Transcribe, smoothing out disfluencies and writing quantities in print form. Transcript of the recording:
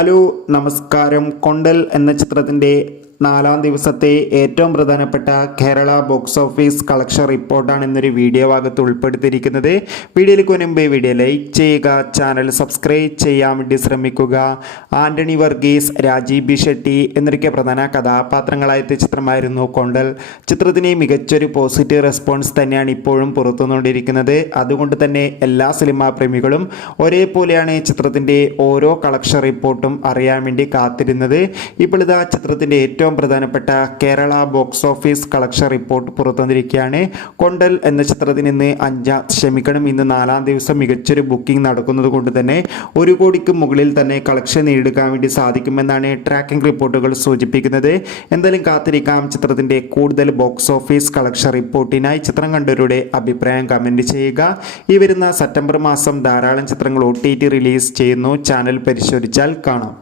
Hello നമസ്കാരം. കൊണ്ടൽ എന്ന ചിത്രത്തിൻ്റെ 4-ാം ദിവസത്തെ ഏറ്റവും പ്രധാനപ്പെട്ട കേരള ബോക്സ് ഓഫീസ് കളക്ഷൻ റിപ്പോർട്ടാണ് ഇന്നൊരു വീഡിയോ ഭാഗത്ത് ഉൾപ്പെടുത്തിയിരിക്കുന്നത്. വീഡിയോയിലേക്ക് മുൻപ് വീഡിയോ ലൈക്ക് ചെയ്യുക, ചാനൽ സബ്സ്ക്രൈബ് ചെയ്യാൻ വേണ്ടി ശ്രമിക്കുക. ആൻ്റണി വർഗീസ്, രാജീവ് ബി ഷെട്ടി എന്നൊക്കെ പ്രധാന കഥാപാത്രങ്ങളായ ചിത്രമായിരുന്നു കൊണ്ടൽ. ചിത്രത്തിന് മികച്ചൊരു പോസിറ്റീവ് റെസ്പോൺസ് തന്നെയാണ് ഇപ്പോഴും പുറത്തുകൊണ്ടിരിക്കുന്നത്. അതുകൊണ്ട് തന്നെ എല്ലാ സിനിമാ പ്രേമികളും ഒരേപോലെയാണ് ചിത്രത്തിൻ്റെ ഓരോ കളക്ഷൻ റിപ്പോർട്ടും അറിയാൻ വേണ്ടി കാത്തിരുന്നത്. ഇപ്പോൾ ഇതാ ചിത്രത്തിൻ്റെ ഏറ്റവും പ്രധാനപ്പെട്ട Kerala box office collection report പുറത്തുവന്നിരിക്കുകയാണ്. കൊണ്ടൽ എന്ന ചിത്രത്തിന് ഇന്ന് 4-ാം ദിവസം മികച്ചൊരു ബുക്കിംഗ് നടക്കുന്നത് കൊണ്ട് തന്നെ 1 കോടിക്ക് മുകളിൽ തന്നെ കളക്ഷൻ നേടിയെടുക്കാൻ വേണ്ടി സാധിക്കുമെന്നാണ് ട്രാക്കിംഗ് റിപ്പോർട്ടുകൾ സൂചിപ്പിക്കുന്നത്. എന്തായാലും കാത്തിരിക്കാം ചിത്രത്തിൻ്റെ കൂടുതൽ ബോക്സ് ഓഫീസ് കളക്ഷൻ റിപ്പോർട്ടിനായി. ചിത്രം കണ്ടവരുടെ അഭിപ്രായം കമൻറ്റ് ചെയ്യുക. ഈ വരുന്ന സെപ്റ്റംബർ മാസം ധാരാളം ചിത്രങ്ങൾ OTT റിലീസ് ചെയ്യുന്നു. ചാനൽ പരിശോധിച്ചാൽ കാണാം.